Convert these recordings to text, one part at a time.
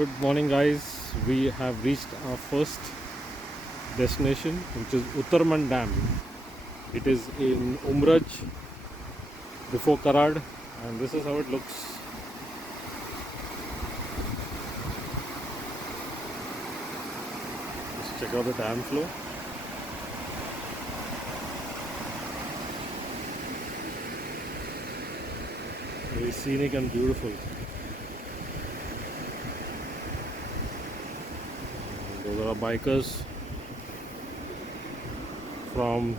Good morning, guys. We have reached our first destination, which is Uttarmand Dam. It is in Umraj before Karad, and this is how it looks. Let's check out the dam flow. Very scenic and beautiful. Those are our bikers from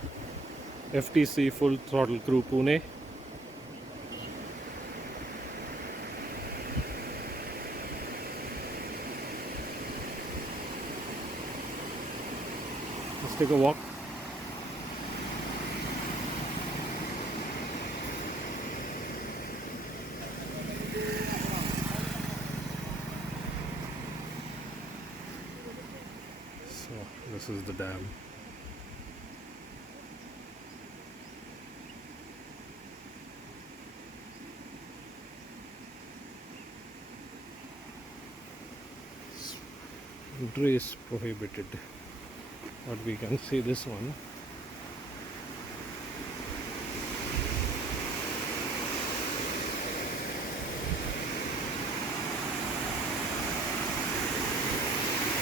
FTC Full Throttle Crew Pune. Let's take a walk. So this is the dam. Entry is prohibited, but we can see this one.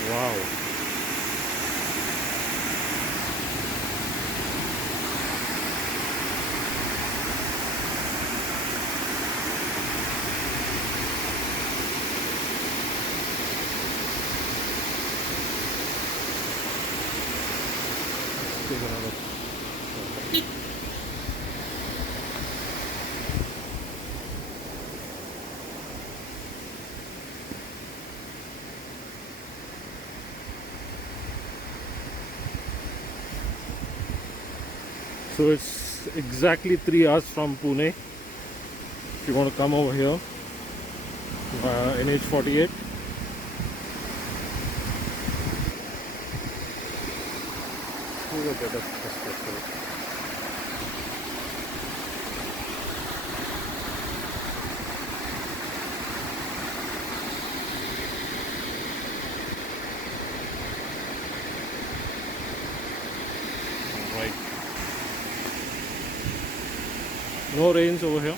Wow. Take another shot. So it's exactly 3 hours from Pune. If you want to come over here, NH 48. Here's a bit of perspective. Right. No rains over here.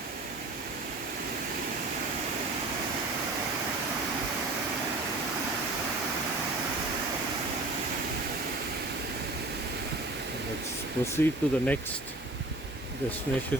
Let's proceed to the next destination.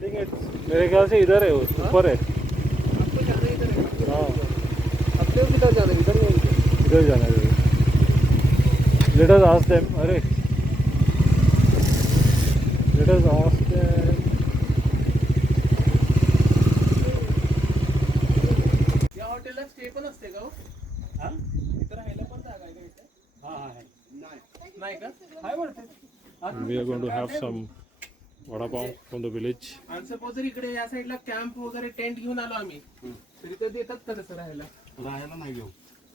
Think it's मेरे ख्याल से इधर है, ऊपर है। आपको जाना इधर है। हाँ अपने किधर जाना है? इधर नहीं। इधर जाना है। Let us ask them. अरे लेट अस आस्क देम। या हॉटेलला स्टे पण असते का हो? हां इथं राहायला पण जागा आहे का इथे? हां हां नाही का? हाय वरती. we are going to have some vada pav from the village. आणि सपोज जर इकडे या साईडला कॅम्प वगैरे टेंट घेऊन आलो आम्ही, तर इथं देतात का तसं राहायला? राहायला नाही घेऊ.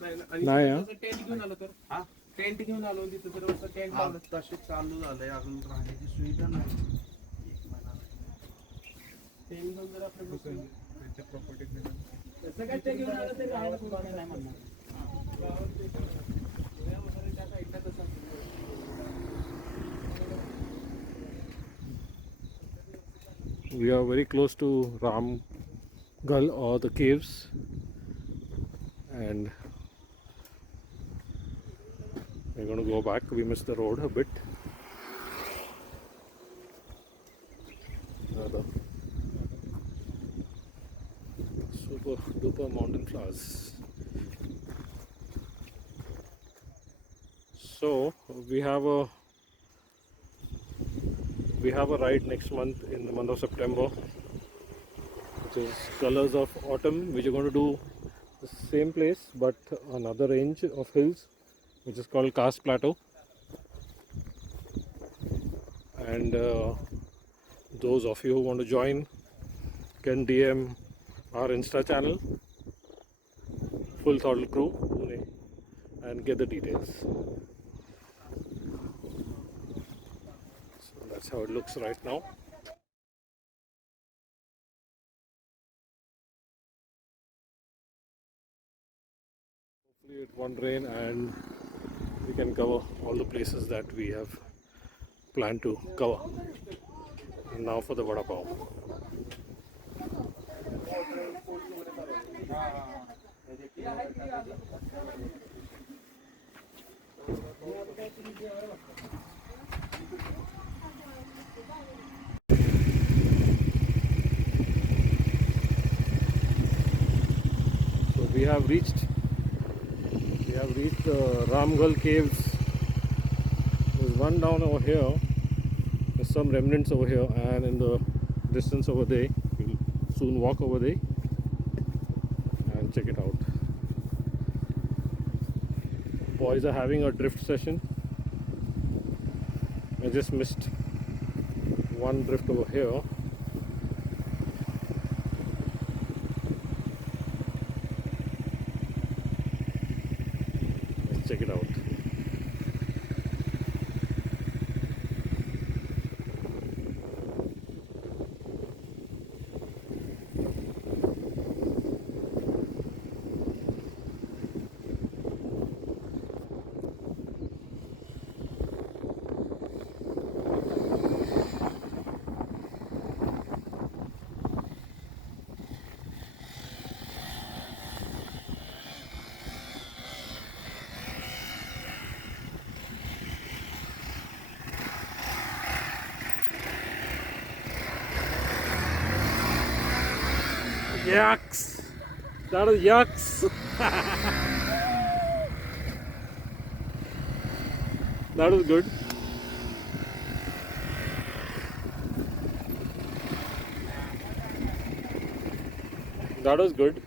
नाही ना. आणि नाही, हा. तसं टेंट घेऊन आलो तर? हा? टेंट घेऊन आलो तिथं तर असं टेंट लावलं. तसे चालू झालंय, अजून राहण्याची सुविधा नाही. एक महिना टेंट घेऊन जर आपलं बसलं. त्यांच्या प्रॉपर्टी तसं काय ते घेऊन आलं तरी राहायला पुरवठा नाही म्हणणार. गावात ते तर पुण्या वगैरे त्या साईडला तसं असतं. We are very close to Ram Ghal or the caves, and we're going to go back. We missed the road a bit. The super duper mountain flowers. So we have a ride next month in the month of September, which is Colors of Autumn, which are going to do the same place but another range of hills, which is called Karst Plateau. And those of you who want to join can DM our Insta channel, Full Throttle Crew, Pune, and get the details. That's how it looks right now. Hopefully it won't rain and we can cover all the places that we have planned to cover. And now for the vada pav. We have reached the Ram Ghal Caves. There's one down over here. There's some remnants over here, and in the distance over there, we'll soon walk over there and check it out. Boys are having a drift session. I just missed one drift over here. Check it out. Yucks! That is yucks! That was good. That was good.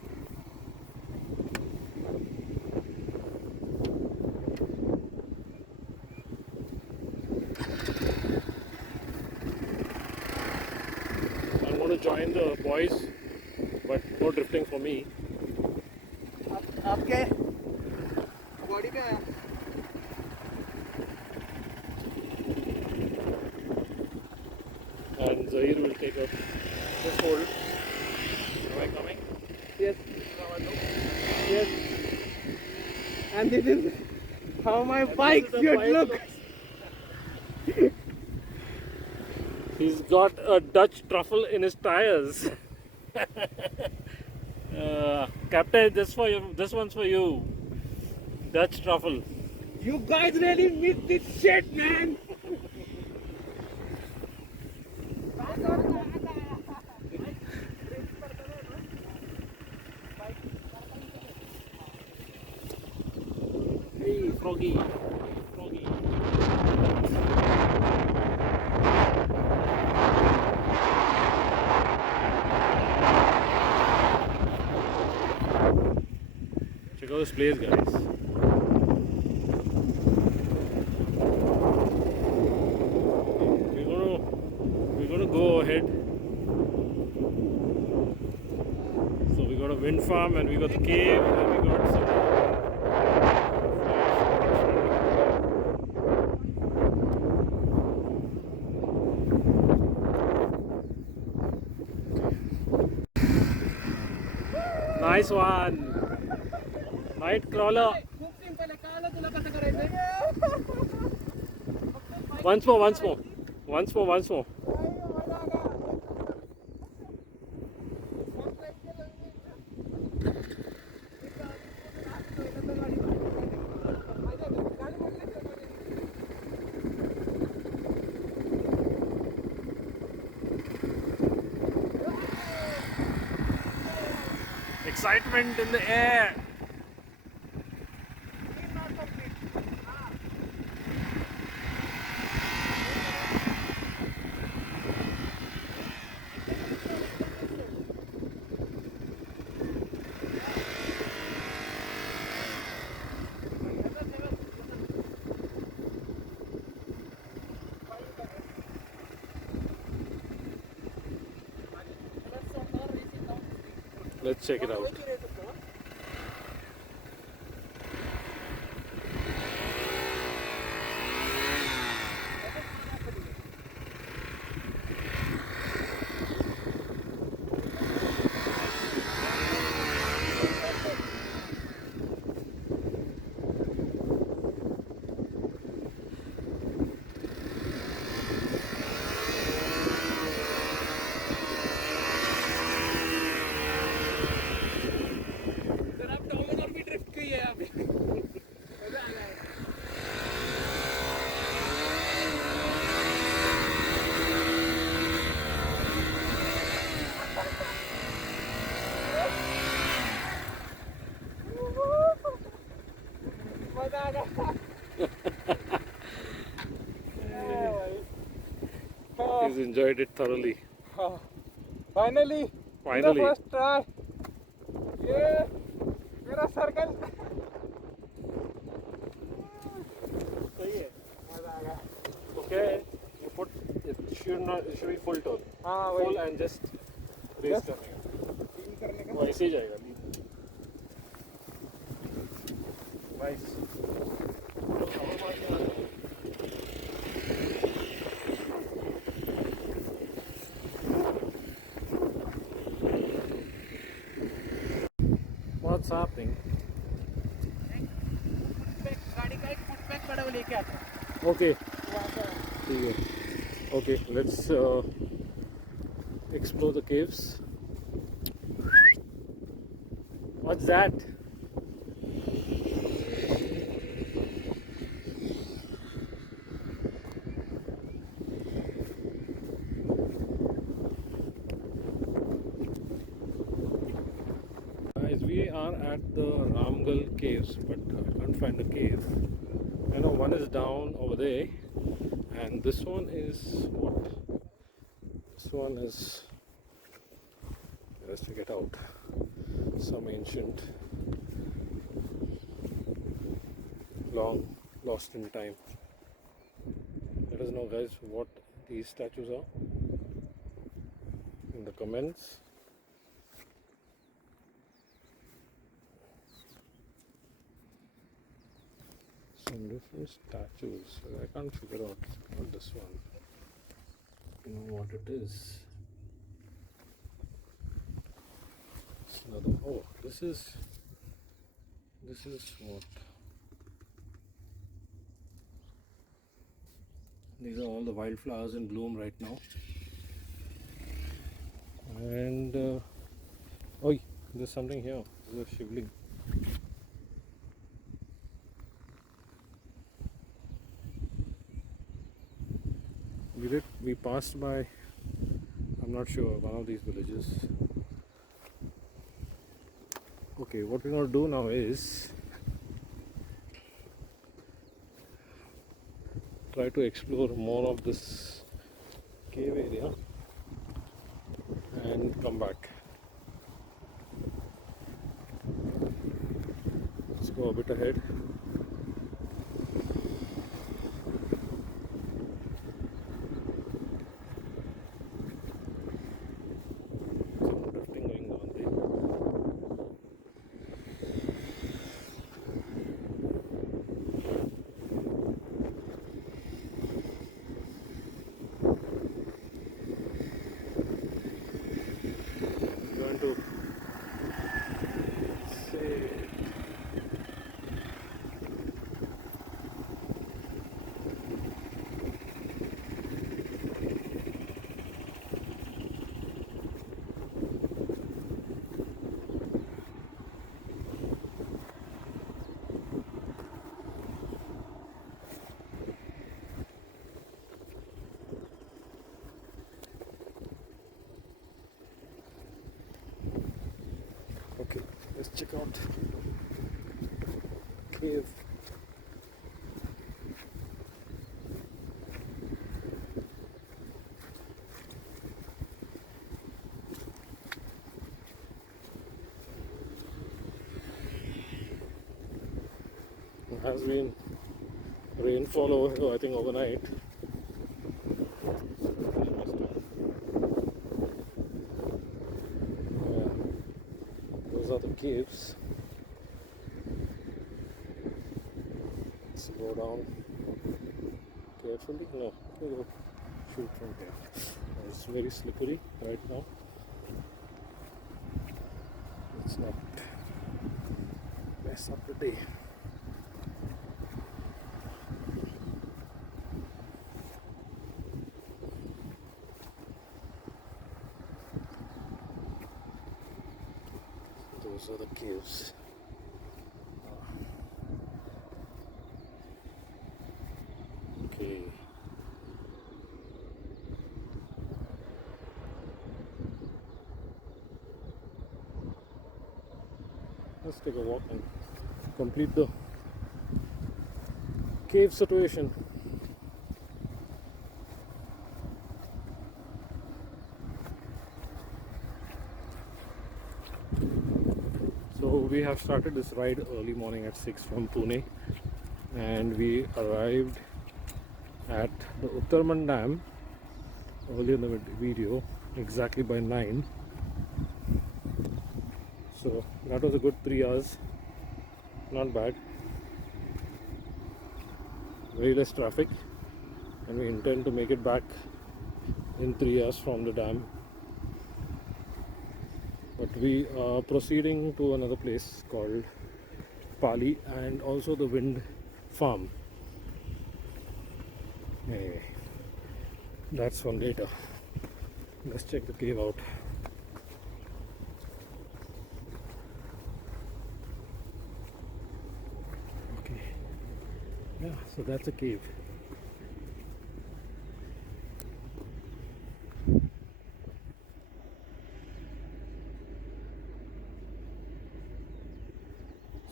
I'm going to join the boys, but no drifting for me. आपके body पे आया. And Zahir will take up this hold. Am I coming? Yes. Yes. And this is how my bike should look. He's got a Dutch truffle in his tires. Captain, this one's for you. Dutch truffle. You guys really missed this shit, man. froggy, froggy. Check out this place, guys. We're gonna go ahead. So we got a wind farm and we got the cave and we got some. Nice one. Night crawler. खूप simple आहे. कळलं तुला कसं करायचंय? Once more, once more. Once more, once more. Excitement in the air. Let's check it out. तर आप डोमिनोर भी drift की है अभी. मजा आ रहा है. मजा आ गया. He's enjoyed it thoroughly. Finally. Finally. The first try. ये मेरा सर्कल. सही है. मजा आ गया. Okay. You put it should be full tone. हाँ Full वही. and just raise Just- करने का. Clean करने का. वो ऐसे ही जाएगा. Nice. What's happening? गाड़ी का एक फुटपैथ बड़ा वो लेके आता. Okay. वहाँ पर. ठीक है. Okay, let's explore the caves. What's that? Guys, we are at the Ram Ghal Caves, but I can't find the cave. I know one is down over there, and this one is what? This one is. Let's check it out. Some ancient, long lost in time. Let us know, guys, what these statues are in the comments. Some different statues. I can't figure out what this one. You know what it is. It's another. Oh, this is what. These are all the wildflowers in bloom right now. And oh, there's something here. There's a shivling. We passed by, I'm not sure, one of these villages. Okay, what we're going to do now is try to explore more of this cave area and come back. Let's go a bit ahead. Some drifting going on there. I'm going to say okay, let's check out cave. There has been rainfall over here, I think overnight. Yeah, those are the caves. Let's go down carefully. No, we'll go shoot from here. It's very slippery right now. Let's not mess up the day. Those are the caves. Okay. Let's take a walk and complete the cave situation. So we have started this ride early morning at 6 from Pune, and we arrived at the Uttarmand Dam earlier in the video exactly by 9. So that was a good 3 hours, not bad, very less traffic, and we intend to make it back in 3 hours from the dam. But we are proceeding to another place called Pali and also the wind farm. Anyway, that's for later. Let's check the cave out. Okay, yeah, so that's a cave.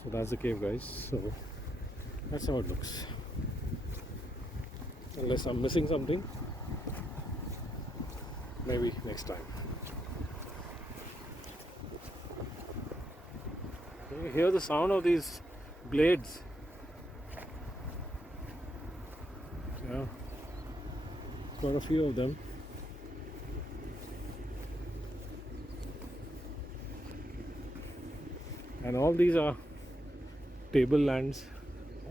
So that's the cave, guys. So that's how it looks. Unless I'm missing something, maybe next time. Can you hear the sound of these blades? Yeah, quite a few of them. And all these are table lands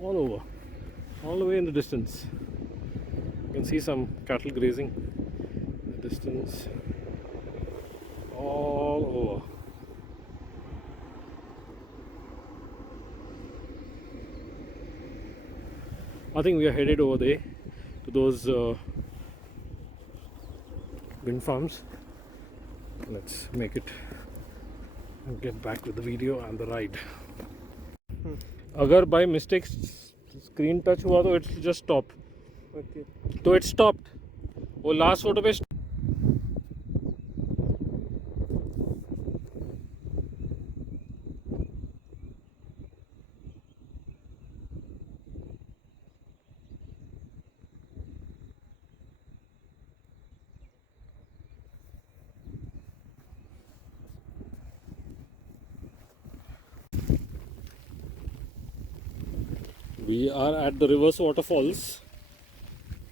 all over, all the way in the distance. You can see some cattle grazing in the distance, all over. I think we are headed over there to those wind farms. Let's make it and get back with the video and the ride. अगर by mistake screen touch हुआ तो it's just stop. Okay. तो it stopped. वो last photo पे We are at the Reverse Waterfalls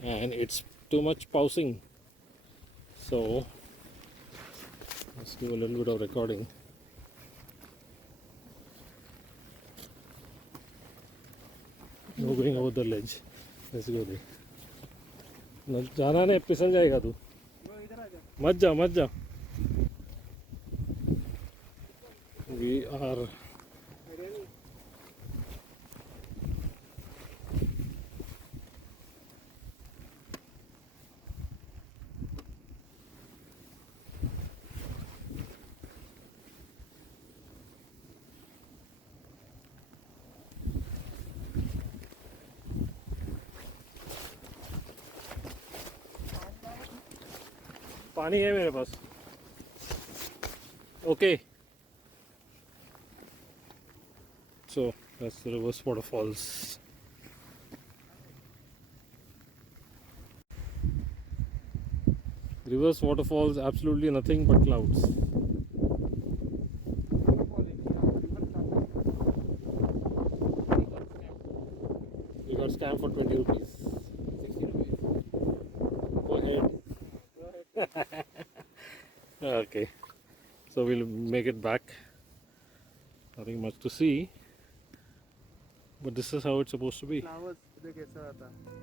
and it's too much pausing. So let's do a little bit of recording. No going over the ledge. Let's go there. जाना नहीं, फिसल जाएगा तू. मत जा. We are पानी है मेरे पास. Okay. So that's the Reverse Waterfalls. Reverse Waterfalls, absolutely nothing but clouds. We got scammed for 20 rupees. 60 rupees. Go ahead. Go ahead. Okay. So we'll make it back. Nothing much to see. But this is how it's supposed to be. Flowers देखिए कैसा आता है.